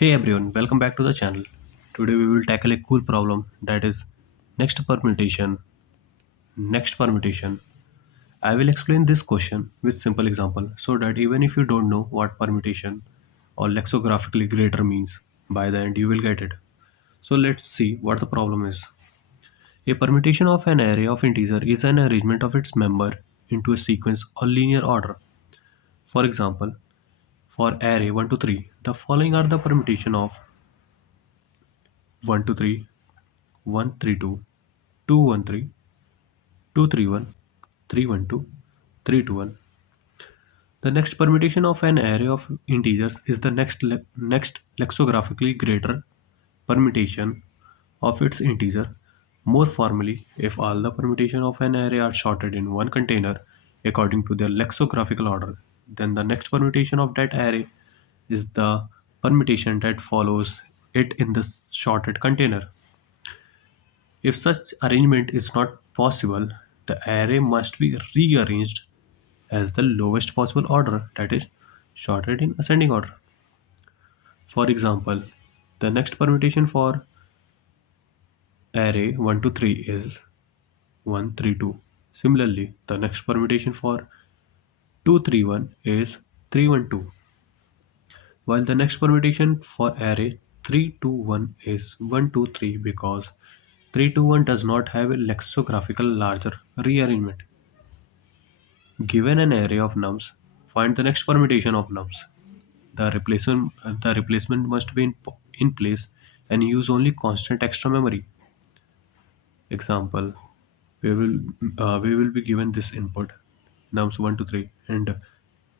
Hey everyone, welcome back to the channel. Today we will tackle a cool problem that is next permutation. Next permutation. I will explain this question with simple example so that even if you don't know what permutation or lexicographically greater means, by the end you will get it. So let's see what the problem is. A permutation of an array of integer is an arrangement of its member into a sequence or linear order. For example, for array 1 to 3, the following are the permutation of 1 to 3, 132, 213, 231, 312, 321. The next permutation of an array of integers is the next lexicographically greater permutation of its integer. More formally, if all the permutation of an array are sorted in one container according to their lexicographical order, then the next permutation of that array is the permutation that follows it in the sorted container. If such arrangement is not possible, the array must be rearranged as the lowest possible order, that is, sorted in ascending order. For example, the next permutation for array 1 to 3 is 132. Similarly, the next permutation for 231 is 312, while the next permutation for array 321 is 123 because 321 does not have a lexicographical larger rearrangement. Given an array of nums, find the next permutation of nums. The replacement must be in place and use only constant extra memory. Example: we will be given this input nums 1 to 3, and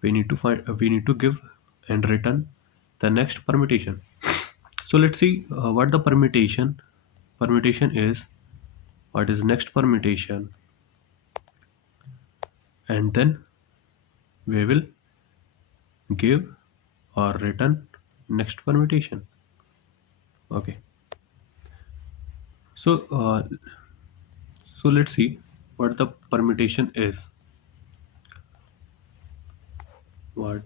we need to give and return the next permutation. So let's see what the permutation is. What is next permutation? And then we will give or return next permutation. Okay. So let's see what the permutation is. What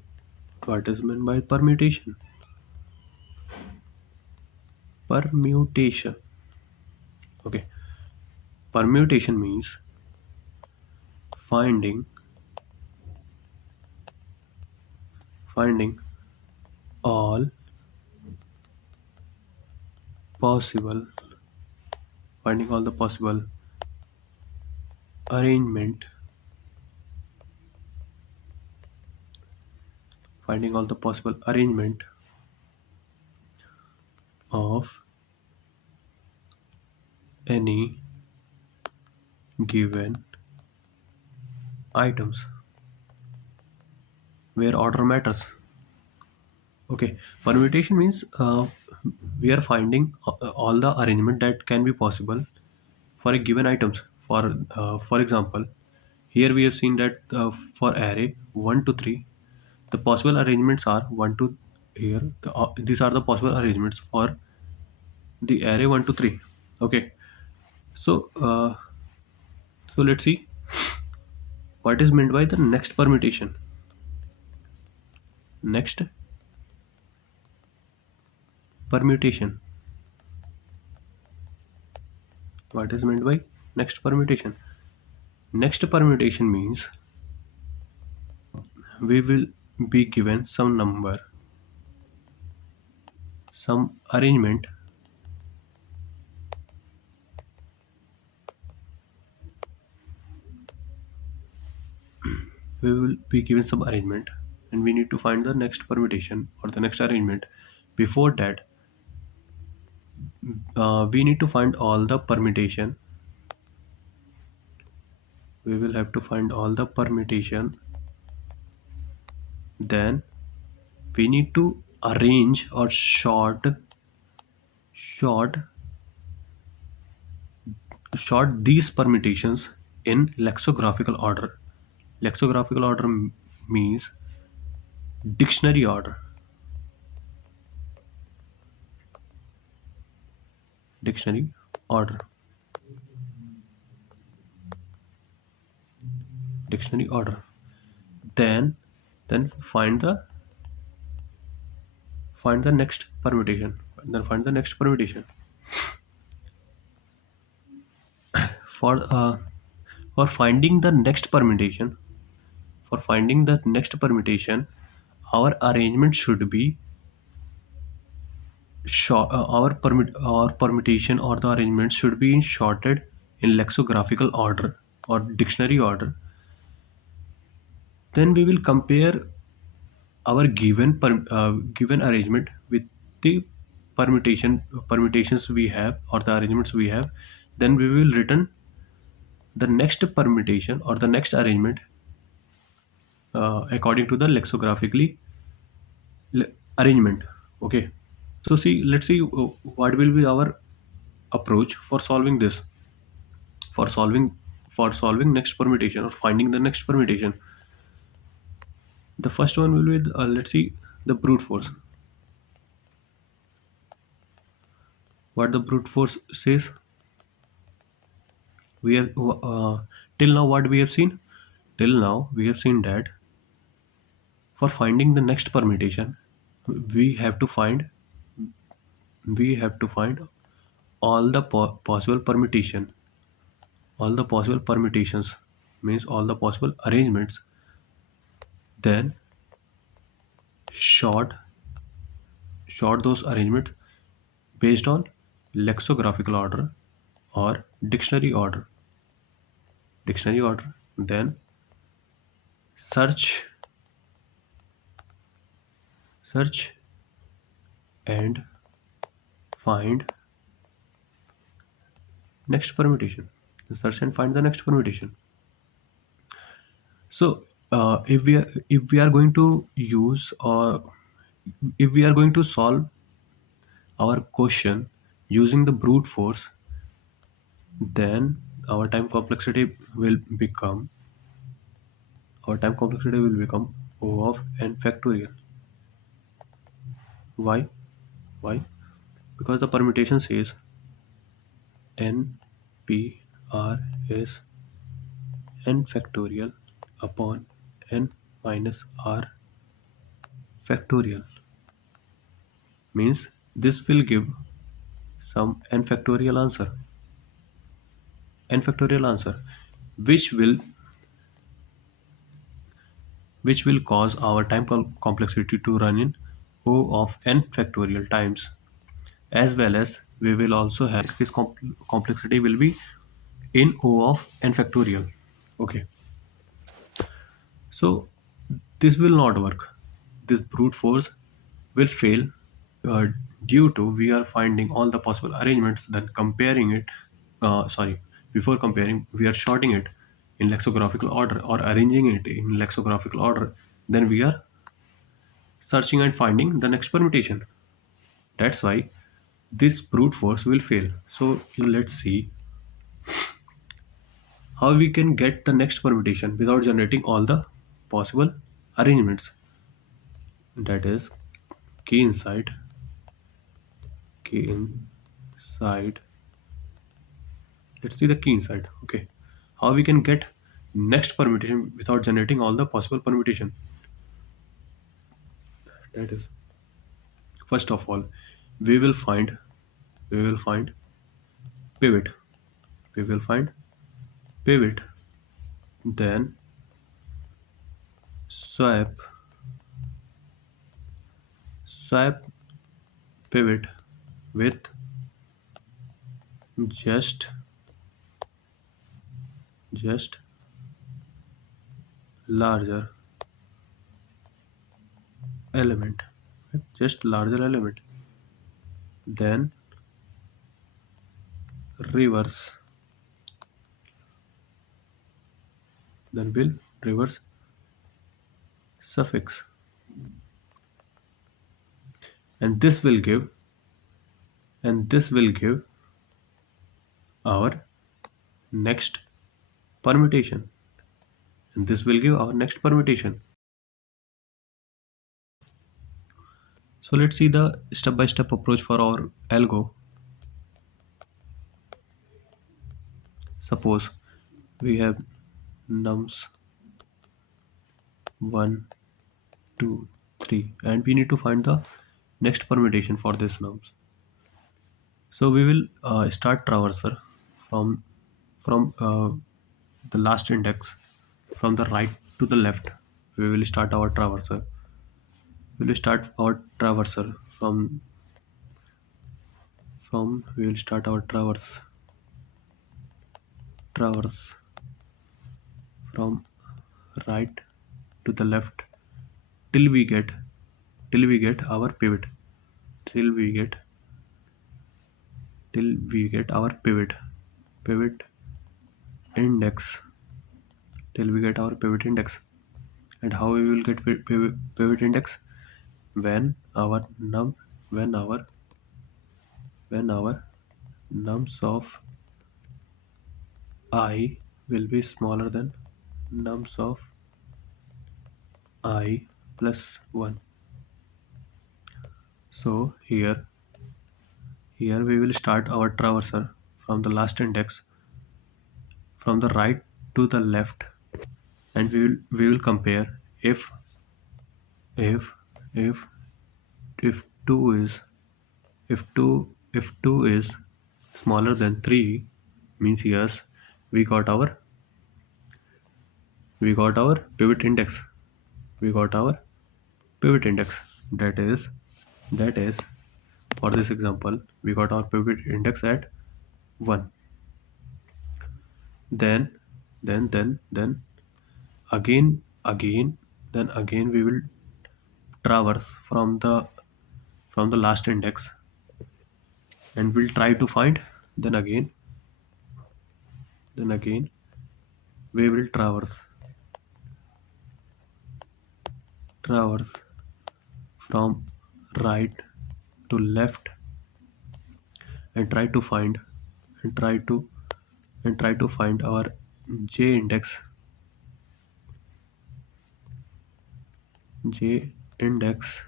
what is meant by permutation? Permutation. Okay. Permutation means finding finding all possible finding all the possible arrangement finding all the possible arrangement of any given items where order matters. Okay, permutation means we are finding all the arrangement that can be possible for a given items. For example, here we have seen that for array 1 to 3, the possible arrangements are 1 to here. These are the possible arrangements for the array 1 to 3. Okay, so so let's see what is meant by the next permutation. Next permutation. What is meant by next permutation? Next permutation means we will be given some number, some arrangement. We will be given some arrangement and we need to find the next permutation or the next arrangement. Before that, we need to find all the permutation. We will have to find all the permutation. Then we need to arrange or short sort these permutations in lexicographical order. Lexicographical order means dictionary order. Dictionary order. Dictionary order. Then, then find the next permutation. Then find the next permutation. For for finding the next permutation, for finding the next permutation, our arrangement should be our permutation or the arrangement should be in sorted in lexicographical order or dictionary order. Then we will compare our given arrangement with the permutations we have or the arrangements we have. Then we will return the next permutation or the next arrangement according to the lexicographically arrangement. Okay. So see, let's see what will be our approach for solving this. For solving next permutation or finding the next permutation. The first one will be let's see the brute force. What the brute force says. We have till now what we have seen. Till now we have seen that for finding the next permutation, we have to find we have to find all the possible permutations means all the possible arrangements, then short those arrangements based on lexicographical order or dictionary order, then search search and find next permutation. Search and find the next permutation. So if we are going to use or if we are going to solve our question using the brute force, then our time complexity will become O of n factorial. Why? Why? Because the permutation says n p r is n factorial upon n minus r factorial. Means this will give some n factorial answer, which will cause our time complexity to run in O of n factorial times, as well as we will also have this complexity will be in O of n factorial. Okay, so this will not work. This brute force will fail uh, due to we are finding all the possible arrangements, then comparing it. Sorry, before comparing, we are sorting it in lexicographical order or arranging it in lexicographical order. Then we are searching and finding the next permutation. That's why this brute force will fail. So let's see how we can get the next permutation without generating all the possible arrangements. That is key inside. Let's see the key inside. Okay, how we can get next permutation without generating all the possible permutation. That is, first of all, we will find pivot. We will find pivot. Then swap swap pivot with just just larger element. Just larger element. Then reverse. Then will reverse suffix, and this will give our next permutation, and this will give our next permutation. So let's see the step by step approach for our algo. Suppose we have nums 1, 2, 3, and we need to find the next permutation for this nums. So we will start traverser from from the last index, from the right to the left. We will start our traverser. We will start our traverser from we will start our traverse from right to the left till we get our pivot, till we get our pivot index, till we get our pivot index. And how we will get pivot index? When our num when our nums of I will be smaller than nums of I plus 1. So here we will start our traverser from the last index, from the right to the left, and we will compare if if if 2 is if 2 is smaller than 3, means yes, we got our pivot index. We got our pivot index. That is for this example, we got our pivot index at 1. Then again then again we will traverse from the last index, and we'll try to find. Then again we will traverse from right to left, and try to try to find our j index j index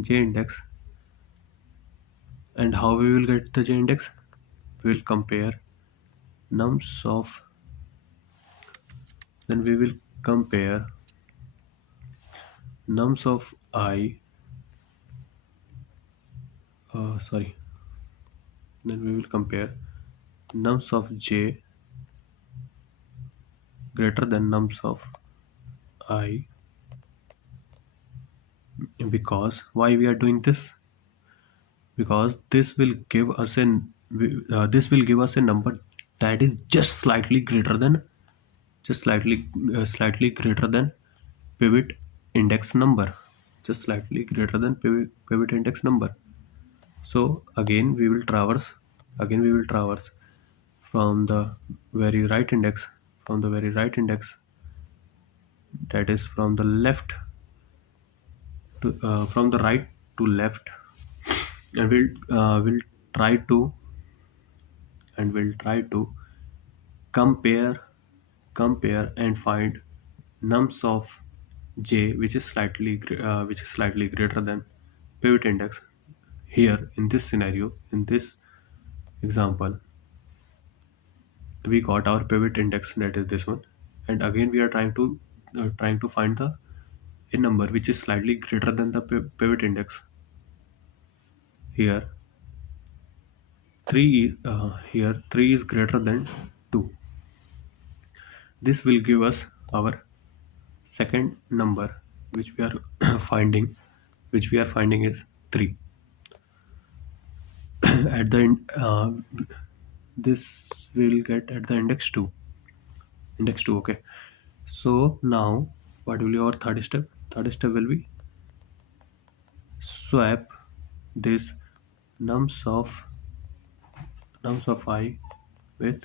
j index. And how we will get the j index? We will compare nums of then we will compare nums of I sorry then we will compare nums of j greater than nums of I. Because why we are doing this? Because this will give us a number that is just slightly greater than slightly greater than pivot index number, just slightly greater than pivot index number. So again we will traverse from the very right index, that is from the left to from the right to left, and try to we'll try to compare and find nums of j which is slightly greater than pivot index. Here in this scenario, in this example, we got our pivot index, that is this one, and again we are trying to find the a number which is slightly greater than the pivot index. Here 3 is greater than 2. This will give us our second number which we are finding is 3 at the this will get at the index 2. Okay, so now what will be our third step will be swap this nums of I with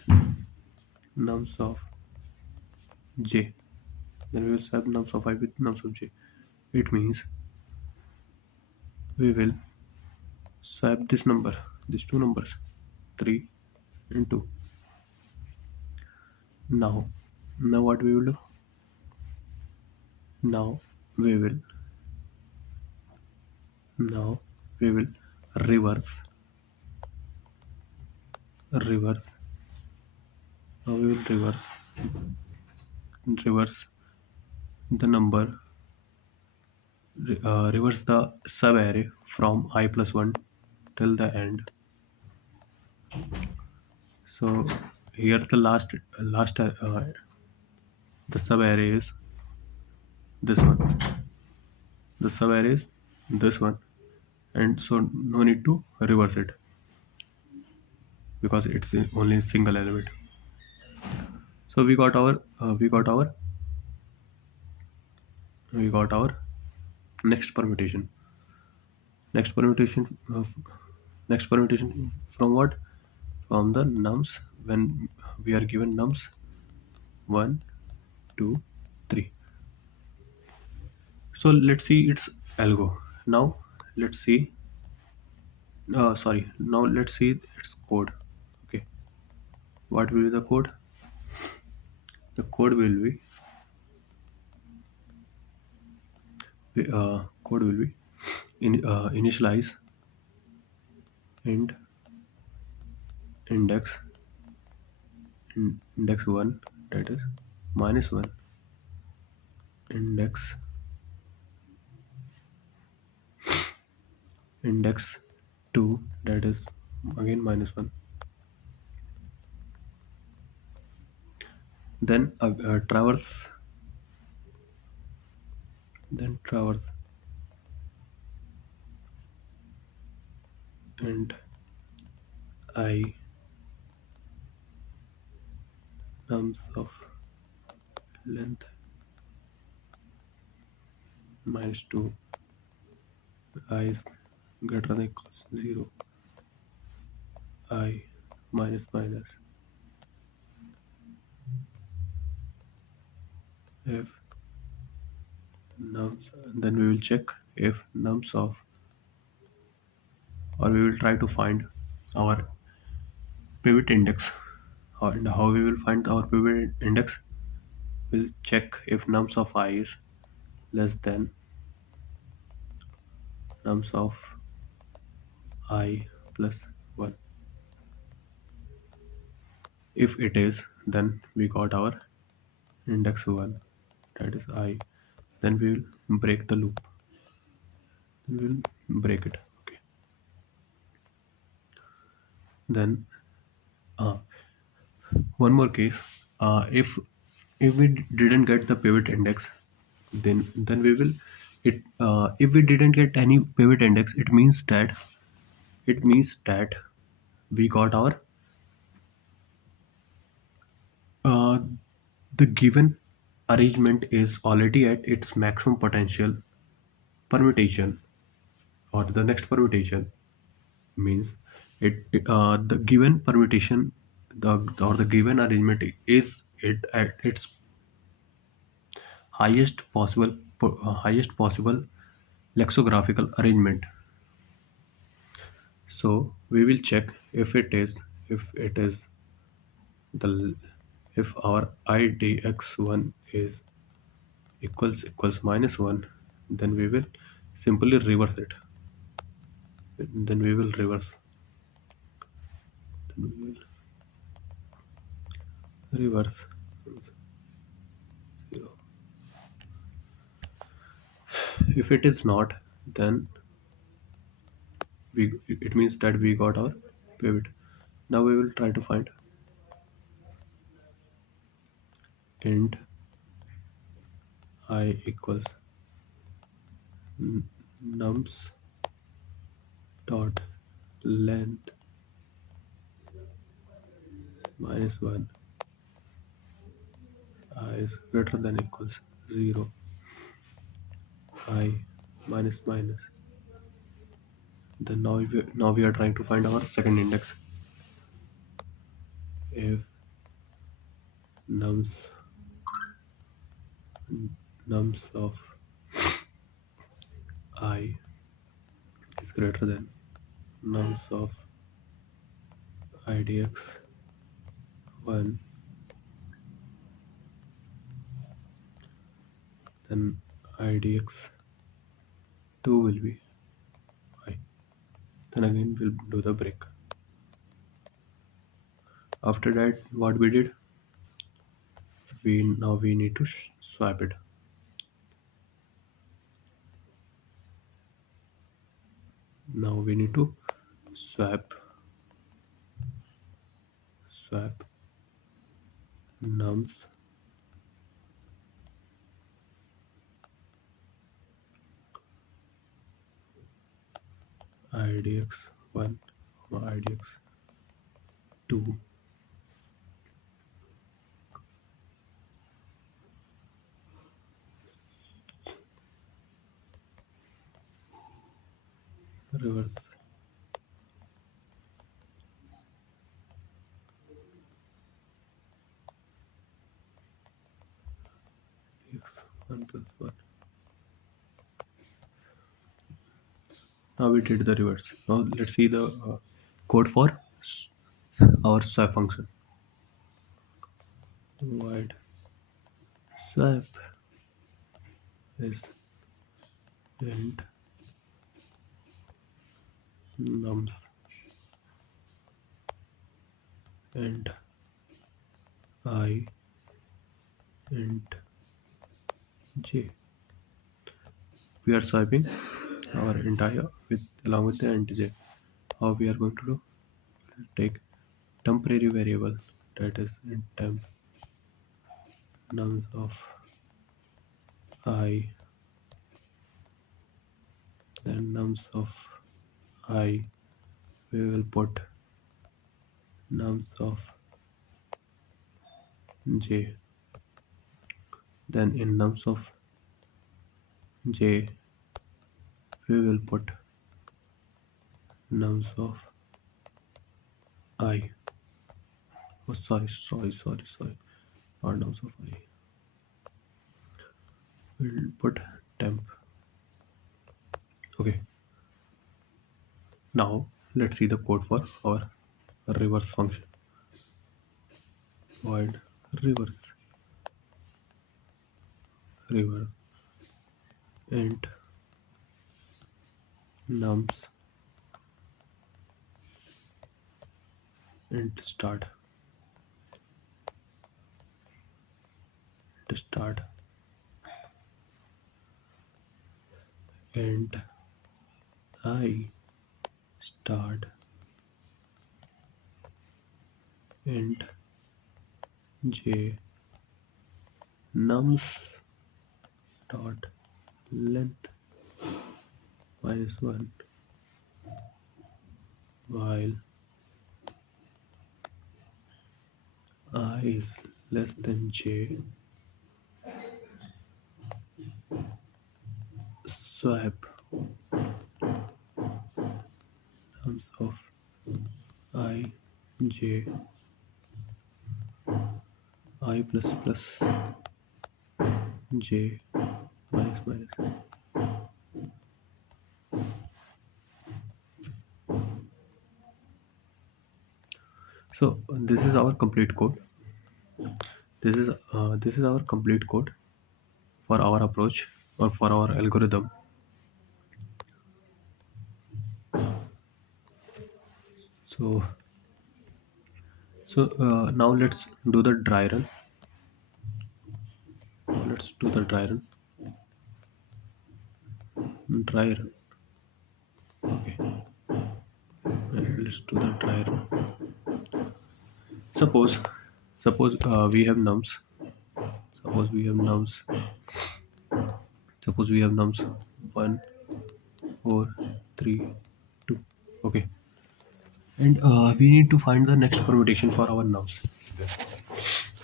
nums of j. Then we will swap nums of I with nums of j. It means we will swap these two numbers, 3 and 2. Now, what we will do? Now we will now we will reverse reverse. Now we will reverse the number reverse the sub-array from I plus 1 till the end. So here the the sub-array is this one. The sub-array is this one, and so no need to reverse it because it's only a single element. So we got our next permutation. Next permutation next permutation from what? From the nums when we are given nums 1, 2, 3. So let's see its algo. Now let's see. Sorry. Now let's see its code. Okay. What will be the code? The code will be initialize int index index 1, that is minus 1, index index 2, that is again minus 1, then traverse and I nums of length minus 2, I is greater than equals 0, I minus minus if nums, then we will check if nums of, or we will try to find our pivot index. And how we will find our pivot index? We'll check if nums of I is less than nums of I plus 1. If it is, then we got our index 1, that is I. Then we will break the loop. Then we will break it. Okay. Then uh, one more case. If we didn't get the pivot index, then we will it. If we didn't get any pivot index, it means that we got our uh, the given arrangement is already at its maximum potential permutation, or the next permutation means the given permutation, or the given arrangement is it at its highest possible lexicographical arrangement. So we will check if it is the if our idx1 is equals minus 1, then we will simply reverse it. Then we will reverse. Then we will reverse 0. If it is not, then it means that we got our pivot. Now we will try to find int I equals nums dot length minus 1, I is greater than equals 0, I minus minus. Then now we are trying to find our second index. If nums nums of I is greater than nums of idx 1, then idx 2 will be I. Then again we'll do the break. After that, what we did, we need to swap it. Now we need to swap swap nums idx1 idx2 reverse x1 plus 1. Now we did the reverse. Now let's see the code for our swap function. Void swap is int nums and I int j. We are swapping our entire with along with the int j. How we are going to do? Take temporary variable, that is int temp nums of I, then nums of I, we will put nums of j, then in nums of j we will put nums of I. Oh, sorry, not nums of I. We'll put temp. Okay, now let's see the code for our reverse function. Void reverse int nums int start int I start int j nums dot length -1 while I is less than j. Swap nums of I j I plus j minus. So this is our complete code. This is our complete code for our approach or for our algorithm. So now let's do the dry run. Let's do the dry run. Dry run. Okay. Let's do the dry run. Suppose we have nums. Suppose we have nums. Suppose we have nums 1, 4, 3, 2. Okay. And we need to find the next permutation for our nums.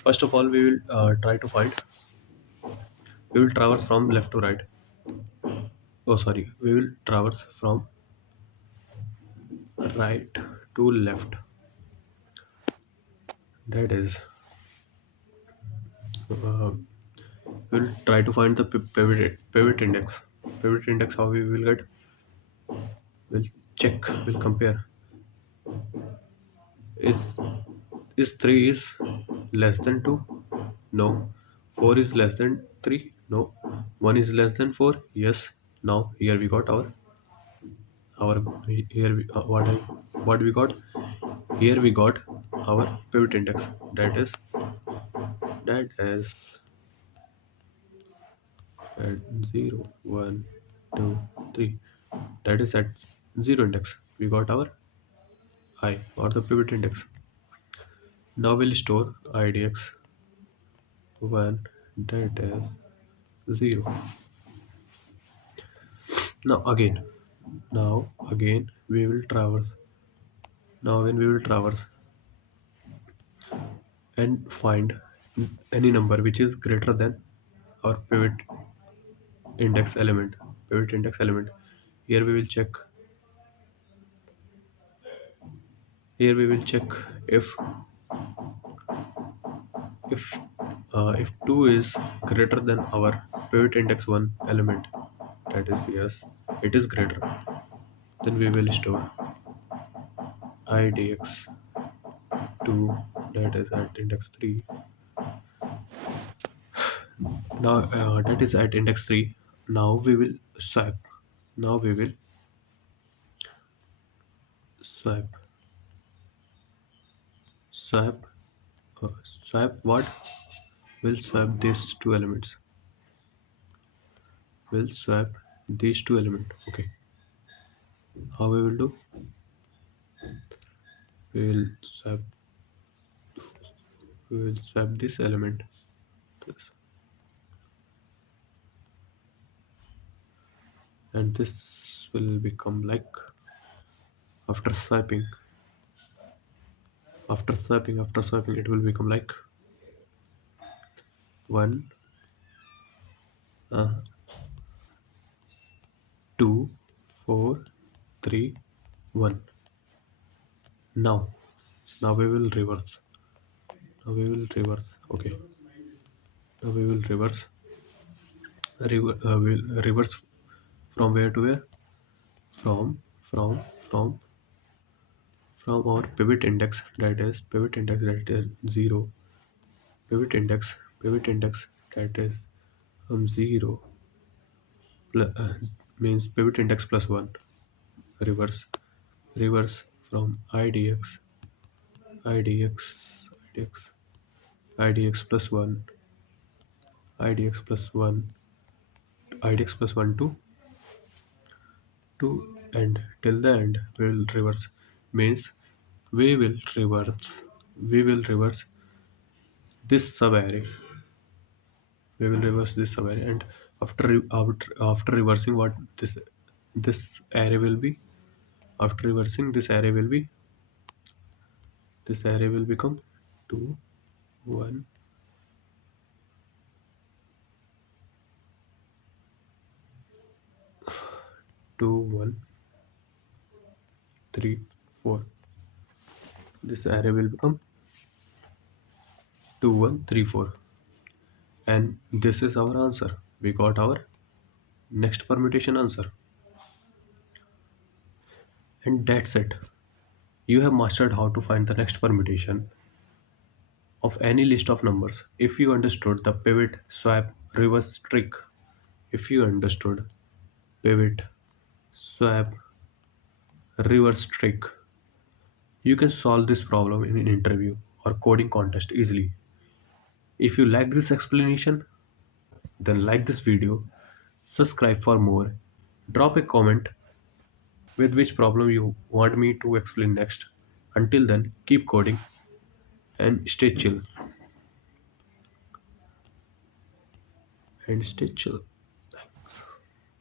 First of all, we will try to find. We will traverse from left to right. Oh, sorry. We will traverse from right to left. That is, we'll try to find the pivot index. Pivot index. How we will get? We'll check. We'll compare. Is three is less than two? No. Four is less than three? No. One is less than four? Yes. Now here we got our here we, what we got? Here we got our pivot index. That is at 0, 1, 2, 3. That is at 0 index. We got our I or the pivot index. Now we'll store idx 1 that is 0. Now again, we will traverse. Now when we will traverse and find any number which is greater than our index element pivot index element. Here we will check here we will check if if if 2 is greater than our pivot index 1 element, that is yes, it is greater, then we will store idx 2 that is at index 3. Now that is at index 3. Now we will swap. Now we will swap swap swap what? We'll swap these two elements. We'll swap these two elements. Okay. How we will do? We will swap this element to this, and this will become like after swapping after swapping it will become like 1 uh, 2 4 3 1. Now we will reverse. Okay. Now we will we'll reverse from where to where? From from from from our pivot index that is 0. Pivot index that is 0 means pivot index plus 1. Reverse reverse from idx idx plus 1 idx plus 1 idx plus 1 to end till the end. We will reverse means we will reverse we will reverse this subarray. And after reversing what this array will be. After reversing this array will become 2 1 2 1 3 4. This array will become 2 1 3 4, and this is our answer. We got our next permutation answer, and that's it. You have mastered how to find the next permutation of any list of numbers. If you understood the pivot swap reverse trick, if you understood pivot swap reverse trick, you can solve this problem in an interview or coding contest easily. If you like this explanation, then like this video, subscribe for more, drop a comment with which problem you want me to explain next. Until then, keep coding and stay chill.